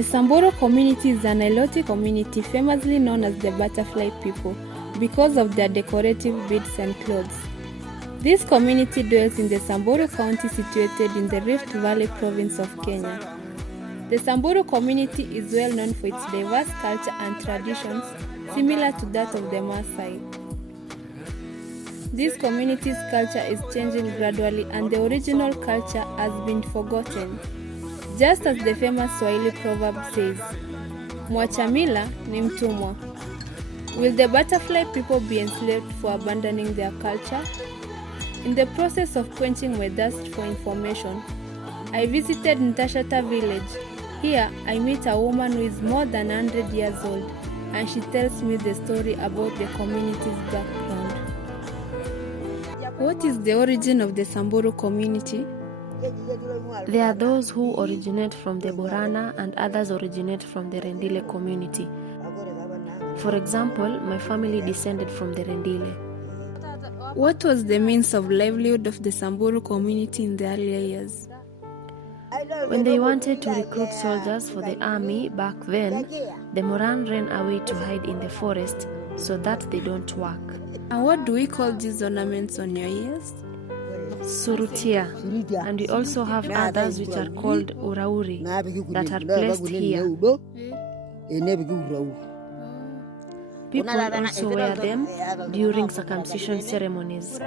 The Samburu community is an Nilotic community famously known as the butterfly people because of their decorative beads and clothes. This community dwells in the Samburu County situated in the Rift Valley province of Kenya. The Samburu community is well known for its diverse culture and traditions similar to that of the Maasai. This community's culture is changing gradually and the original culture has been forgotten. Just as the famous Swahili proverb says, "Mwacha mila ni mtumwa." Will the butterfly people be enslaved for abandoning their culture? In the process of quenching my thirst for information, I visited Ntashata village. Here, I meet a woman who is more than 100 years old, and she tells me the story about the community's background. What is the origin of the Samburu community? There are those who originate from the Borana and others originate from the Rendile community. For example, my family descended from the Rendile. What was the means of livelihood of the Samburu community in the earlier years? When they wanted to recruit soldiers for the army back then, the Moran ran away to hide in the forest so that they don't work. And what do we call these ornaments on your ears? Surutia, and we also have others which are called urauri that are placed here. People also wear them during circumcision ceremonies,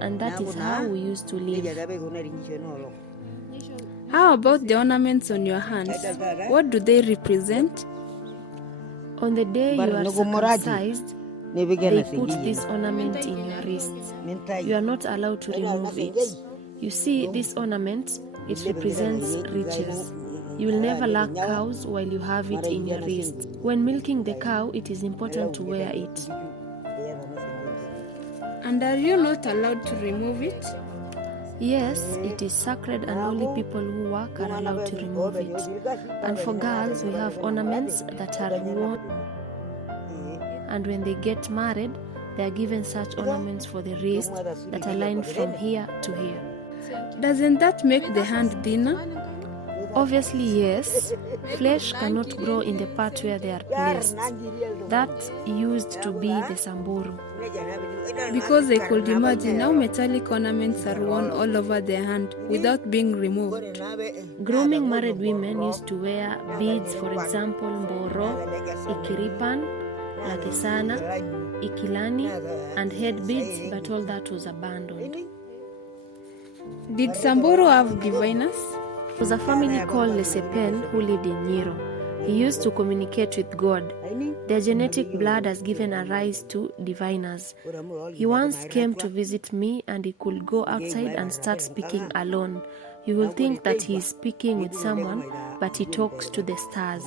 and that is how we used to live. How about the ornaments on your hands? What do they represent? On the day you are circumcised, they put this ornament in your wrists. You are not allowed to remove it. You see, this ornament, it represents riches. You will never lack cows while you have it in your wrist. When milking the cow, it is important to wear it. And are you not allowed to remove it? Yes, it is sacred and only people who work are allowed to remove it. And for girls, we have ornaments that are worn. And when they get married, they are given such ornaments for the wrist that are lined from here to here. Doesn't that make the hand thinner? Obviously, yes. Flesh cannot grow in the part where they are placed. That used to be the Samburu. Because I could imagine how metallic ornaments are worn all over their hand without being removed. Grooming married women used to wear beads, for example, mboro, ikiripan, lakesana, ikilani, and head beads, but all that was abandoned. Did Samburu have diviners? There was a family called Lesepen who lived in Nyiro. He used to communicate with God. Their genetic blood has given a rise to diviners. He once came to visit me and he could go outside and start speaking alone. You will think that he is speaking with someone, but he talks to the stars.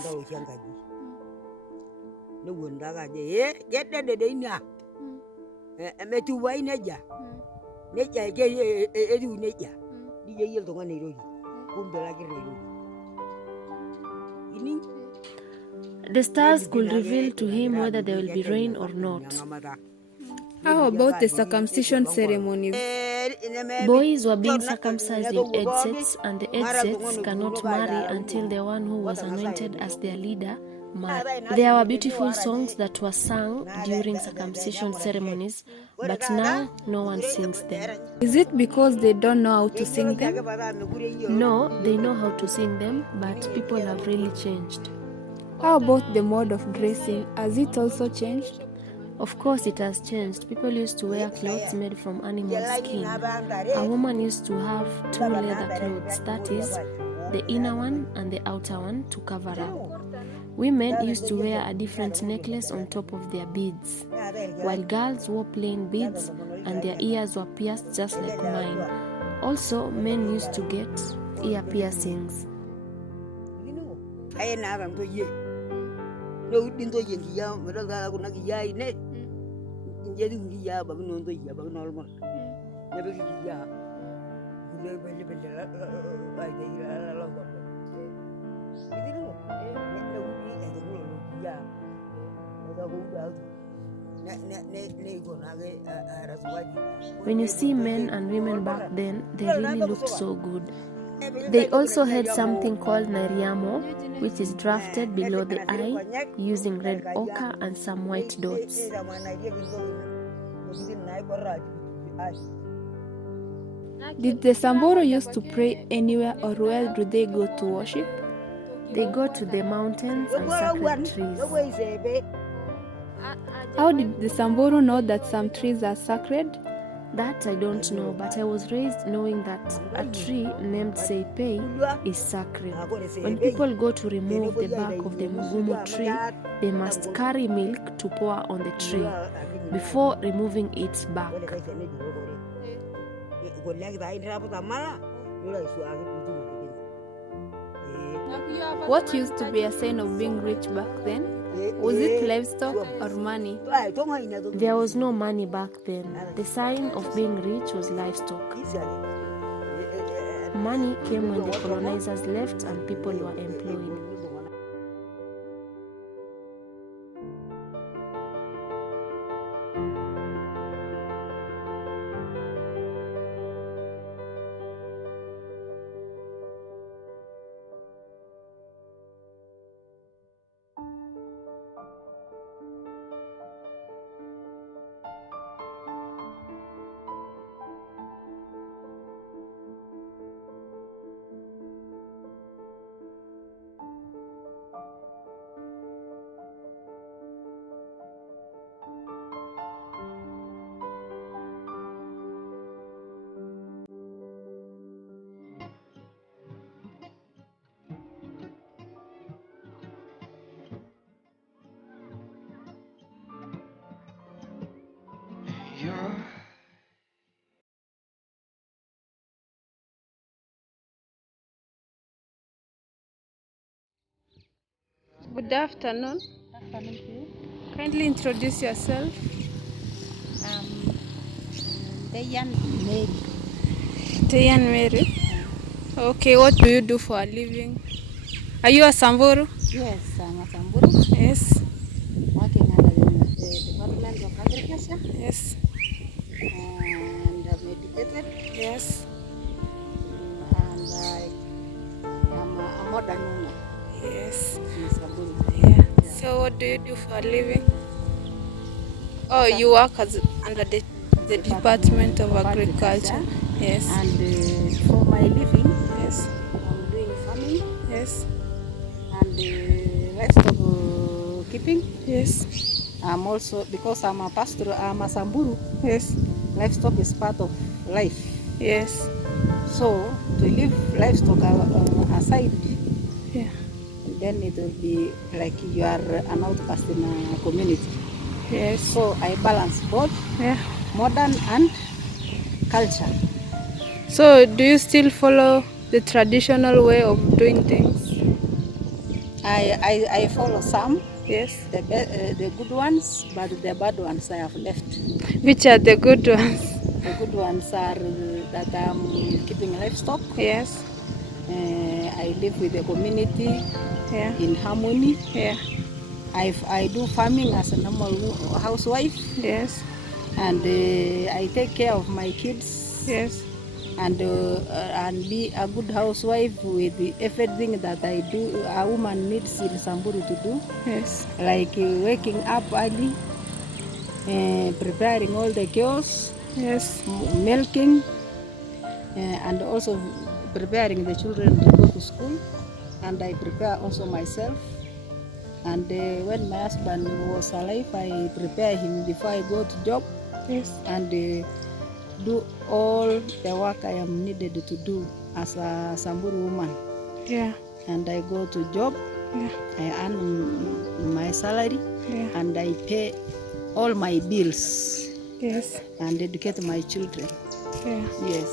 The stars could reveal to him whether there will be rain or not. How about the circumcision ceremonies? Boys were being circumcised in headsets, and the headsets cannot marry until the one who was anointed as their leader married. There were beautiful songs that were sung during circumcision ceremonies, but now no one sings them. Is it because they don't know how to sing them? No, they know how to sing them, but people have really changed. How about the mode of dressing? Has it also changed? Of course it has changed. People used to wear clothes made from animal skin. A woman used to have two leather clothes, that is, the inner one and the outer one, to cover up. Women used to wear a different necklace on top of their beads, while girls wore plain beads and their ears were pierced just like mine. Also, men used to get ear piercings. When you see men and women back then, they really looked so good. They also had something called nariamo, which is drafted below the eye using red ochre and some white dots. Did the Samburu used to pray anywhere, or where do they go to worship? They go to the mountains and sacred trees. How did the Samburu know that some trees are sacred? That I don't know, but I was raised knowing that a tree named Seipei is sacred. When people go to remove the bark of the mugumu tree, they must carry milk to pour on the tree before removing its bark. What used to be a sign of being rich back then? Was it livestock or money? There was no money back then. The sign of being rich was livestock. Money came when the colonizers left and people were employed. Good afternoon. Kindly introduce yourself. Tayan Mary. Okay, what do you do for a living? Are you a Samburu? Yes, I'm a Samburu. Yes. Working under the Department of Agriculture. Yes. And I'm educated. Yes. And I am a modern woman. Yes. In Samburu. Yeah. So what do you do for a living? Oh, you work as under the Department of Agriculture. Yes. And for my living, yes, I'm doing farming. Yes. And livestock keeping. Yes. I'm also, because I'm a pastor, I'm a Samburu. Yes. Livestock is part of life. Yes. So to leave livestock aside, yeah, then it will be like you are an outcast in a community. Yes. So I balance both, yeah, modern and culture. So do you still follow the traditional way of doing things? I follow some. Yes. The good ones, but the bad ones I have left. Which are the good ones? The good ones are that I'm keeping livestock. Yes. I live with the community, yeah, in harmony. Yeah. I do farming as a normal housewife. Yes. And I take care of my kids. Yes. And be a good housewife with everything that I do, a woman needs in Samburu to do. Yes. Like waking up early, preparing all the chores. Yes. Milking, and also preparing the children to go to school. And I prepare also myself. And when my husband was alive, I prepare him before I go to job. Yes. And do all the work I am needed to do as a Samburu woman. Yeah. And I go to job. Yeah. I earn my salary. Yeah. And I pay all my bills. Yes. And educate my children. Yeah. Yes.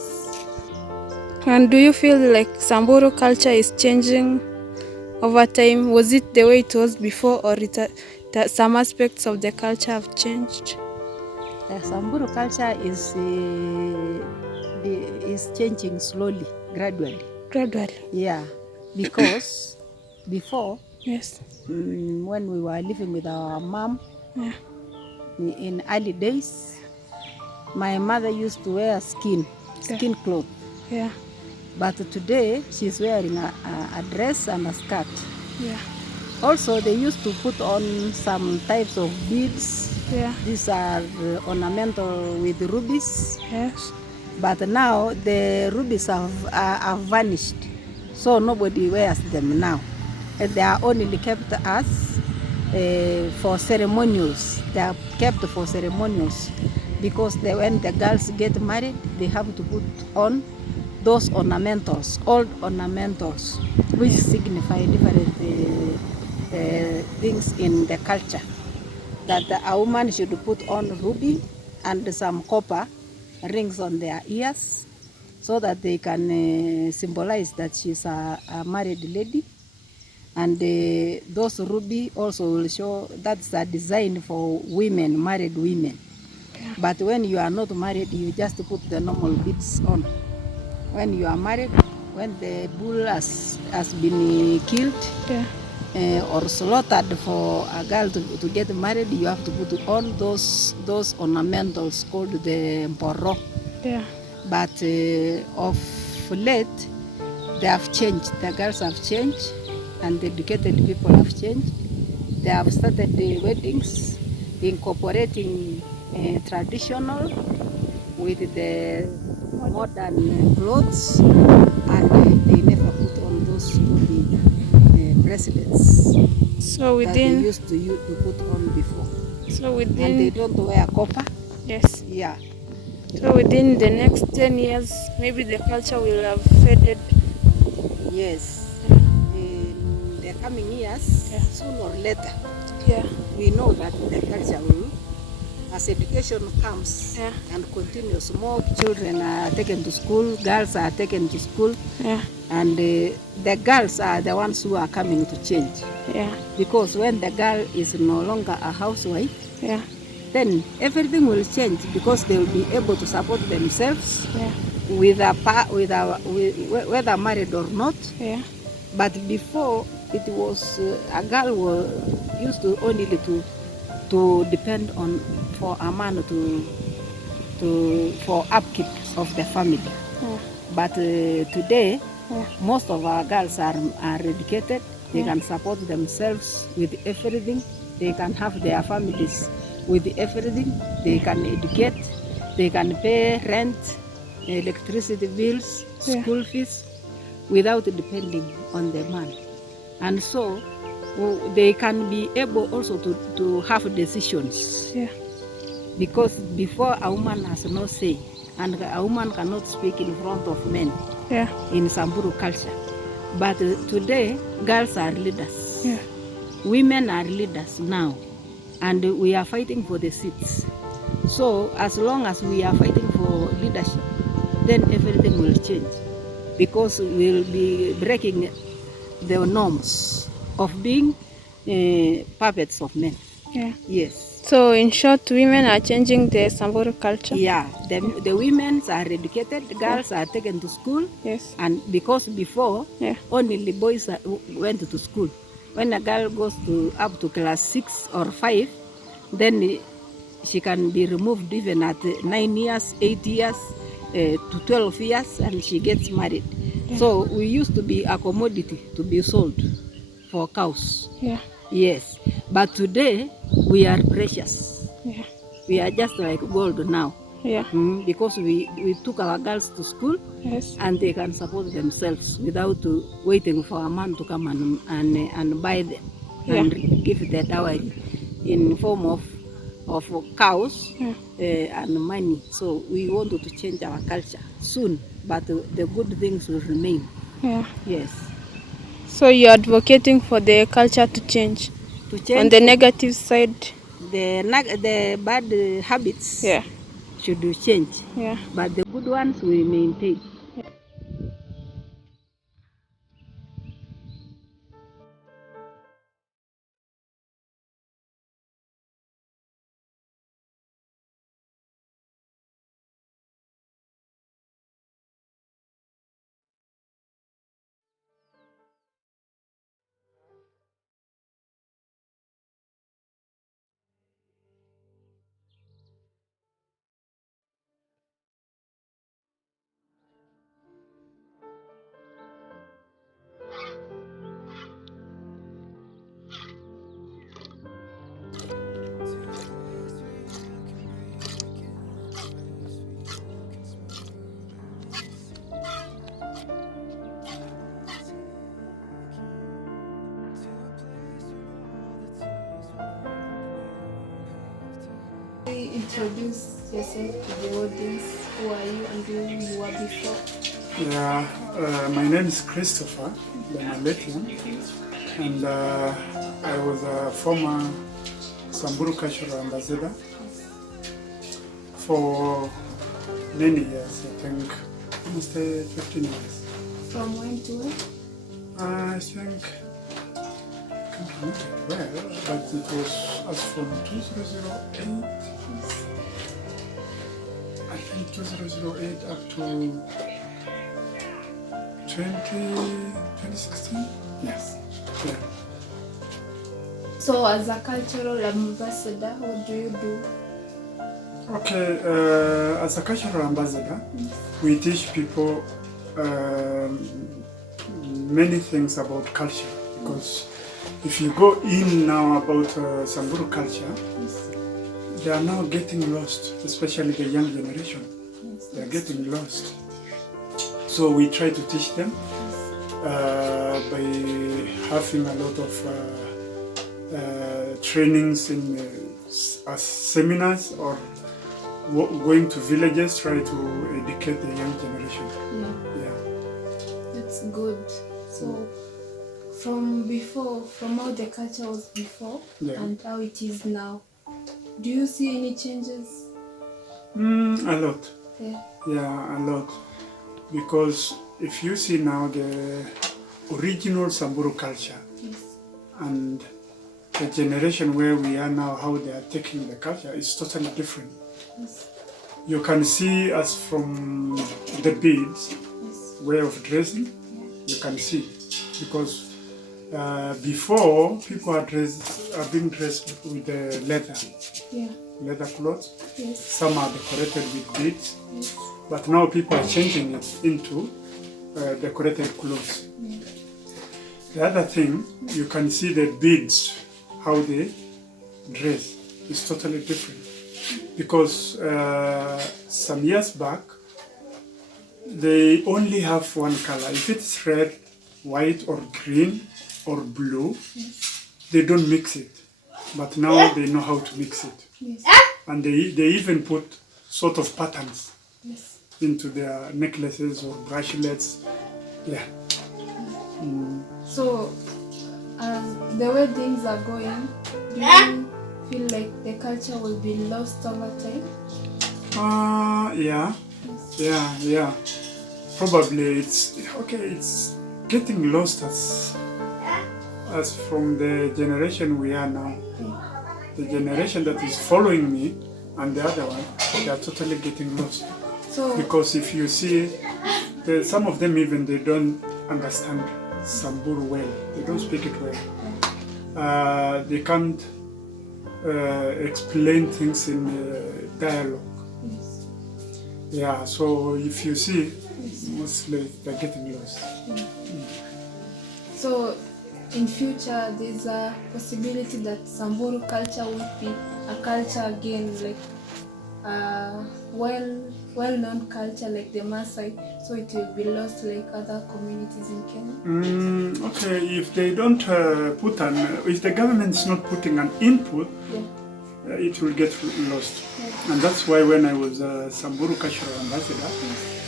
And do you feel like Samburu culture is changing over time? Was it the way it was before, or some aspects of the culture have changed? The Samburu culture is changing slowly, gradually. Gradually? Yeah, because before, yes, when we were living with our mom, yeah, in early days, my mother used to wear skin cloth. Yeah. But today, she's wearing a dress and a skirt. Yeah. Also, they used to put on some types of beads. Yeah. These are ornamental with rubies. Yes. But now the rubies have vanished, so nobody wears them now. They are only kept as for ceremonials. They are kept for ceremonials because when the girls get married, they have to put on those ornamentals, old ornamentals, which signify different things in the culture. That a woman should put on ruby and some copper rings on their ears so that they can symbolize that she's a married lady. And those ruby also will show that's a design for women, married women. But when you are not married, you just put the normal beads on. When you are married, when the bull has been killed, Yeah. or slaughtered for a girl to get married, you have to put on those ornamentals called the mporo. Yeah. But of late, they have changed. The girls have changed, and the educated people have changed. They have started the weddings incorporating traditional with the modern clothes, and they never put on those ruby bracelets So that they within used to put on before. so And they within don't wear copper. yes. Yeah. So within the next 10 years, maybe the culture will have faded. Yes. In the coming years, Yeah. sooner or later, Yeah. we know that the culture will, as education comes Yeah. and continues, more children are taken to school, girls are taken to school, Yeah. and the girls are the ones who are coming to change. Yeah. Because when the girl is no longer a housewife, Yeah. then everything will change because they will be able to support themselves Yeah. whether married or not. Yeah. But before, it was a girl was used to only to depend on for a man to for upkeep of the family. Yeah. But today, Yeah. most of our girls are educated. They Yeah. can support themselves with everything. They can have their families with everything. They can educate. They can pay rent, electricity bills, Yeah. school fees without depending on the man. And so they can be able also to have decisions. Yeah. Because before, a woman has no say, and a woman cannot speak in front of men Yeah. in Samburu culture. But today, girls are leaders. Yeah. Women are leaders now, and we are fighting for the seats. So as long as we are fighting for leadership, then everything will change, because we'll be breaking the norms of being puppets of men. Yeah. Yes. So in short, women are changing the Samburu culture. Yeah, the women are educated, girls are taken to school, Yes. and because before, Yeah. only boys went to school. When a girl goes up to class 6 or 5, then she can be removed even at 9 years, 8 years, to 12 years, and she gets married. Yeah. So we used to be a commodity to be sold for cows. Yeah. Yes, but today we are precious. Yeah. We are just like gold now. Yeah. Because we took our girls to school, Yes. and they can support themselves without waiting for a man to come and buy them, Yeah. and give the dowry in form of cows, and money. So we wanted to change our culture soon, but the good things will remain. Yeah. Yes. So you're advocating for the culture to change. To change On the negative side. the bad habits, Yeah. should change, Yeah. but the good ones we maintain. kindly introduce yourself to the audience? Who are you and who you were before? Yeah, my name is Christopher Lemaletian, and I was a former Samburu cultural ambassador for many years, I think almost 15 years. From when to when? I think, I can't remember it well, but it was as from 2008, I think 2008 up to 2016? Yes. Yeah. So as a cultural ambassador, what do you do? Okay, as a cultural ambassador, we teach people many things about culture, because if you go in now about Samburu culture, they are now getting lost, especially the young generation. They are getting lost. So we try to teach them by having a lot of trainings in as seminars, or going to villages, try to educate the young generation. Yeah. That's good. So from how the culture was before and how it is now, do you see any changes? A lot. Yeah, a lot. Because if you see now the original Samburu culture and the generation where we are now, how they are taking the culture is totally different. You can see us from the beads, way of dressing, you can see. Because before, people are being dressed with leather clothes. Some are decorated with beads, but now people are changing it into decorated clothes. The other thing, you can see the beads, how they dress is totally different. Because some years back, they only have one color. If it's red, white or green or blue, they don't mix it. But now they know how to mix it. And they even put sort of patterns into their necklaces or bracelets. Yeah. So, as the way things are going, do you feel like the culture will be lost over time? Yeah. Probably it's getting lost as from the generation we are now. The generation that is following me and the other one, they are totally getting lost. So, because if you see, some of them even they don't understand Samburu well. They don't speak it well. They can't explain things in dialogue. Yeah, so if you see, mostly they're getting lost. So, in future, there's a possibility that Samburu culture will be a culture again, like well-known culture like the Maasai, so it will be lost like other communities in Kenya? Okay, if they don't if the government is not putting an input, it will get lost. And that's why when I was a Samburu cultural ambassador,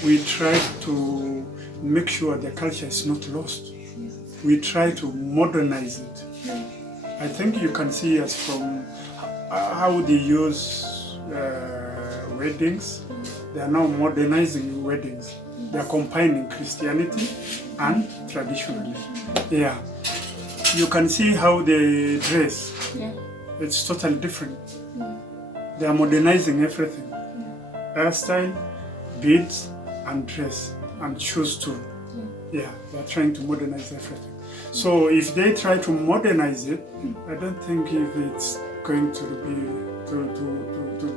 we tried to make sure the culture is not lost. We try to modernize it. I think you can see us from how they use weddings. They are now modernizing weddings. They are combining Christianity and traditionally. Yeah. You can see how they dress. It's totally different. They are modernizing everything. Hairstyle, beads, and dress, and shoes too. Yeah, they are trying to modernize everything. So if they try to modernize it, I don't think if it's going to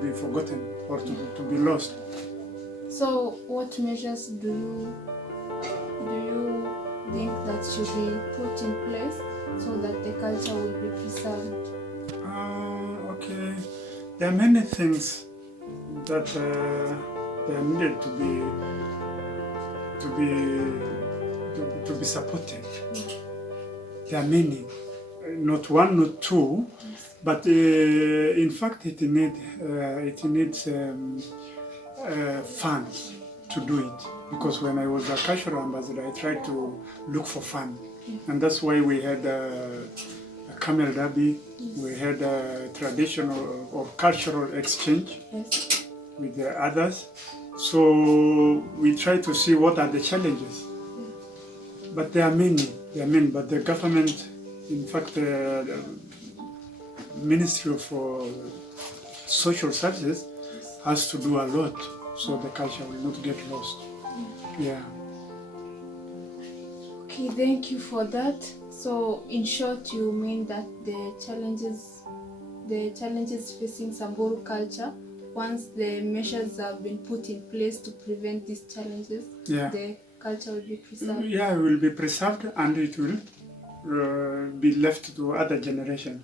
be forgotten or to be lost. So what measures do you think that should be put in place so that the culture will be preserved? Okay, there are many things that they are needed to be supported. There are many. not one, not two, but in fact it needs funds to do it. Because when I was a cultural ambassador, I tried to look for funds. And that's why we had a camel derby, we had a traditional or cultural exchange with the others. So we try to see what are the challenges. But there are many, but the government, in fact, the Ministry of Social Services has to do a lot so the culture will not get lost. Yeah. Okay, thank you for that. So, in short, you mean that the challenges facing Samburu culture, once the measures have been put in place to prevent these challenges, the culture will be preserved. Yeah, it will be preserved and it will be left to other generations.